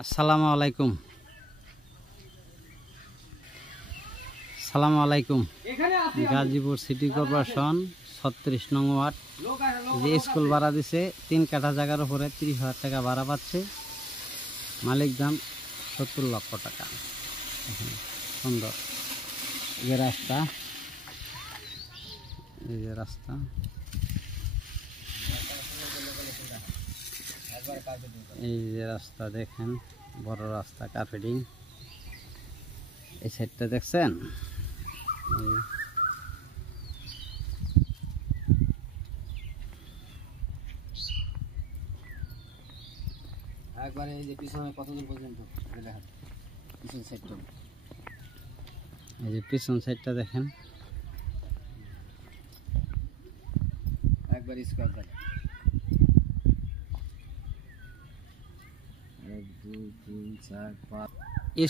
আসসালামু আলাইকুম। সালামু আলাইকুম। গাজীপুর সিটি কর্পোরেশন 36 নং ওয়ার্ড যে স্কুল ভাড়া দিছে 3 কাঠা জায়গার উপরে 30,000 টাকা ভাড়া পাচ্ছে, মালিক দাম 70 লক্ষ টাকা। সুন্দর যে রাস্তা, এই যে রাস্তা, এই যে রাস্তা দেখেন, বড় রাস্তা, কার্পেটিং। এই সাইডটা দেখছেন, একবারে এই যে পিছনে কতদূর পর্যন্ত দেখেন, পিছন সাইডটা, এই যে পিছন সাইডটা দেখেন, একবার স্কোয়ার জায়গা। 1 2 3 4 5।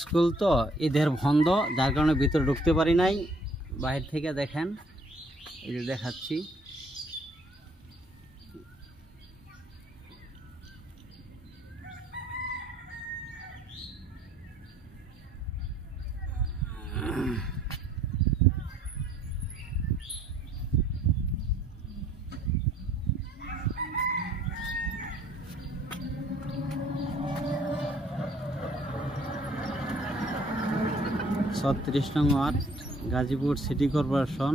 স্কুল তো ঈদের বন্ধ, যার কারণে ভিতরে ঢুকতে পারি নাই, বাহির থেকে দেখেন, এই যে দেখাচ্ছি। ছত্রিশ নং ওয়ার্ড, গাজীপুর সিটি কর্পোরেশন।